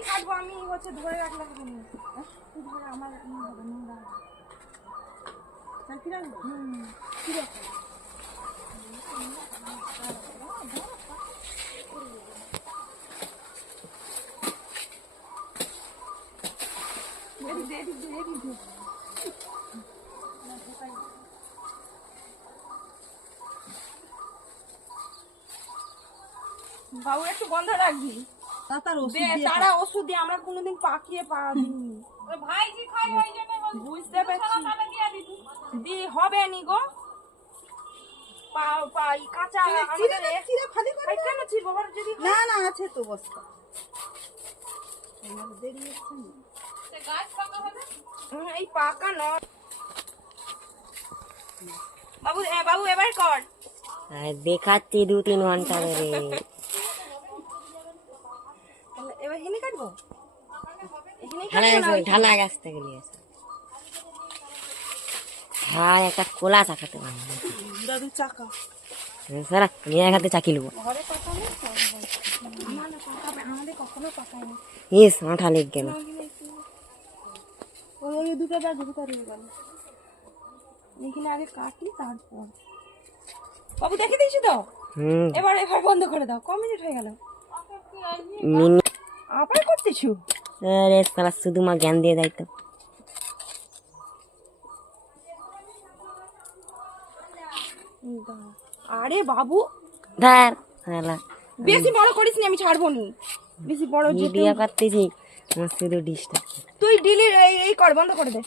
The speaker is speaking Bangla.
আমি কাটবো, আমি হচ্ছে ধরে রাখলাম। তুই ধরে আমার হবে নোংরা ঠিক আছে। ঠিক আছে বাবু একটু বন্ধ রাখবি। তারা ওষুধ দিয়ে আমরা কোনোদিন পাকিয়ে পাইনি। ভাইজি খাই ওই জন্য বুঝতে পারছি দি হবে নি গো। কাঁচা কেন ছিল যদি না না আছে তো বস্তা এই পাকা নয় বাবু। বাবু এবার কর। দেখাচ্ছি 2-3 ঘন্টা ধরে। এবার হেনে কাটবো। ঢালা গাছ থেকে নিয়ে এসে হ্যাঁ একটা কোলা চাকাতে পারবো দাদু চাকা সারা নিয়ে এক হাতে চাকি নেবো। ঘরে পাকানো আমাদের কখনো পাকায় না। ইস মাথা লেগ গেল। ওই দুটো ব্যাগ ভিতরে গেল। এখানে আগে কাটি তারপর বাবু দেখে দিয়েছি তো। এবার এবার বন্ধ করে দাও। ক মিনিট হয়ে গেল? আবার করতেছু? আরে সারা শুধু মা জ্ঞান দিয়ে দেয় তো। আরে বাবু ধর শালা বেশি বড় করিস নি, আমি ছাড়বো নি। বেশি বড় ভিডিও করতেছি আমার শুধু ডিস্টার্ব। তুই ডিলি এই কর, বন্ধ করে দে।